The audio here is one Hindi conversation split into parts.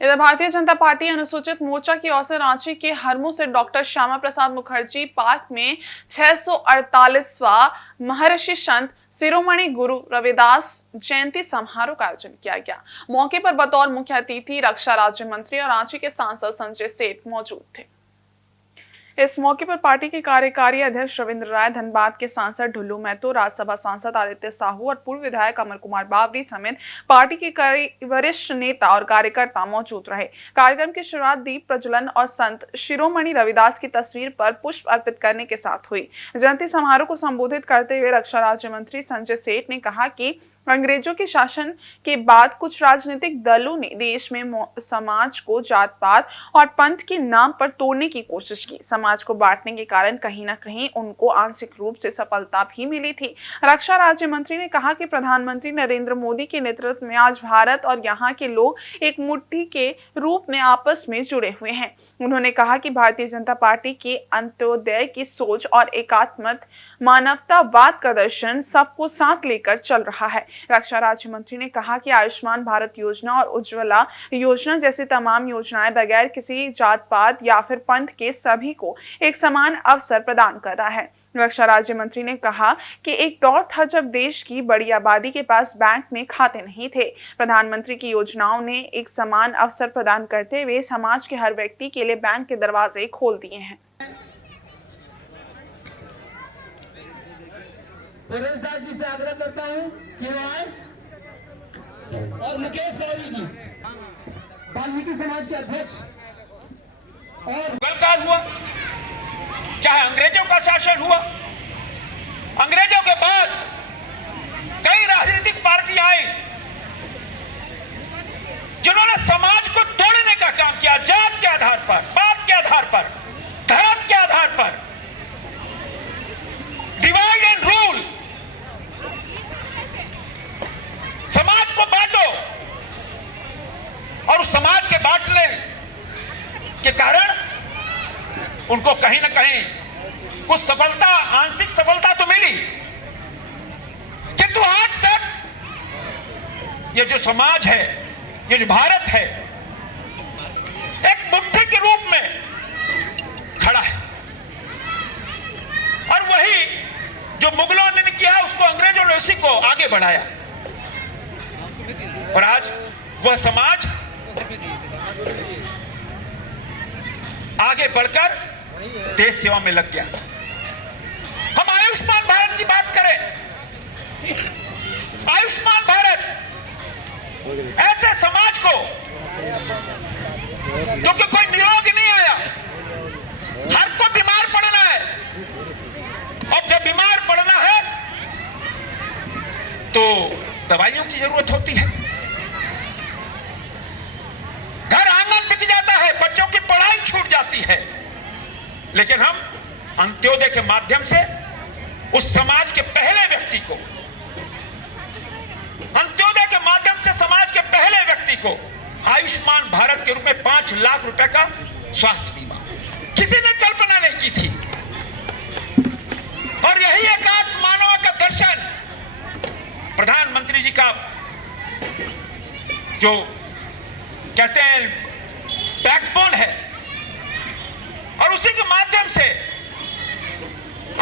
इधर भारतीय जनता पार्टी अनुसूचित मोर्चा की ओर से रांची के हरमू से डॉक्टर श्यामा प्रसाद मुखर्जी पार्क में 648वां महर्षि संत शिरोमणि गुरु रविदास जयंती समारोह का आयोजन किया गया। मौके पर बतौर मुख्य अतिथि रक्षा राज्य मंत्री और रांची के सांसद संजय सेठ मौजूद थे। इस मौके पर पार्टी के कार्यकारी अध्यक्ष रविंद्र राय, धनबाद के सांसद ढुल्लू महतो, राज्यसभा सांसद आदित्य साहू और पूर्व विधायक अमर कुमार बावरी समेत पार्टी के कई वरिष्ठ नेता और कार्यकर्ता मौजूद रहे। कार्यक्रम की शुरुआत दीप प्रज्वलन और संत शिरोमणि रविदास की तस्वीर पर पुष्प अर्पित करने के साथ हुई। जयंती समारोह को संबोधित करते हुए रक्षा राज्य मंत्री संजय सेठ ने कहा कि अंग्रेजों के शासन के बाद कुछ राजनीतिक दलों ने देश में समाज को जात पात और पंथ के नाम पर तोड़ने की कोशिश की। समाज को बांटने के कारण कहीं न कहीं उनको आंशिक रूप से सफलता भी मिली थी। रक्षा राज्य मंत्री ने कहा कि प्रधानमंत्री नरेंद्र मोदी के नेतृत्व में आज भारत और यहाँ के लोग एक मुट्ठी के रूप में आपस में जुड़े हुए हैं। उन्होंने कहा कि भारतीय जनता पार्टी के अंत्योदय की सोच और एकात्म मानवतावाद का दर्शन सबको साथ लेकर चल रहा है। रक्षा राज्य मंत्री ने कहा कि आयुष्मान भारत योजना और उज्ज्वला योजना जैसी तमाम योजनाएं बगैर किसी जात पात या फिर पंथ के सभी को एक समान अवसर प्रदान कर रहा है। रक्षा राज्य मंत्री ने कहा कि एक दौर था जब देश की बड़ी आबादी के पास बैंक में खाते नहीं थे। प्रधानमंत्री की योजनाओं ने एक समान अवसर प्रदान करते हुए समाज के हर व्यक्ति के लिए बैंक के दरवाजे खोल दिए हैं। परेश दास जी से आग्रह करता हूं कि वो आए और मुकेश गौरी जी वाल्मीकि समाज के अध्यक्ष। और काल हुआ, चाहे अंग्रेजों का शासन हुआ, अंग्रेजों के बाद कई राजनीतिक पार्टियां आई जिन्होंने समाज को तोड़ने का काम किया। जात के आधार पर, पात के आधार पर, धर्म के आधार पर, डिवाइड एंड रूल, समाज को बांटो। और उस समाज के बांटने के कारण उनको कहीं ना कहीं कुछ सफलता, आंशिक सफलता तो मिली, किंतु आज तक ये जो समाज है, ये जो भारत है, एक मुट्ठी के रूप में खड़ा है। और वही जो मुगलों ने किया, उसको अंग्रेजों ने उसी को आगे बढ़ाया। और आज वह समाज आगे बढ़कर देश सेवा में लग गया। हम आयुष्मान भारत की बात करें, आयुष्मान भारत ऐसे समाज को क्योंकि कोई निरोग नहीं आया, हर को बीमार पड़ना है, और जब बीमार पड़ना है तो दवाइयों की जरूरत होती है, घर आंगन बिक जाता है, बच्चों की पढ़ाई छूट जाती है। लेकिन हम अंत्योदय के माध्यम से उस समाज के पहले व्यक्ति को, अंत्योदय के माध्यम से समाज के पहले व्यक्ति को आयुष्मान भारत के रूप में 5 लाख रुपए का स्वास्थ्य बीमा, किसी ने कल्पना नहीं की थी। और यही एकात्म मानव का दर्शन प्रधानमंत्री जी का जो कहते हैं बैकबोन है, और उसी के माध्यम से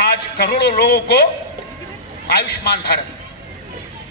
आज करोड़ों लोगों को आयुष्मान भारत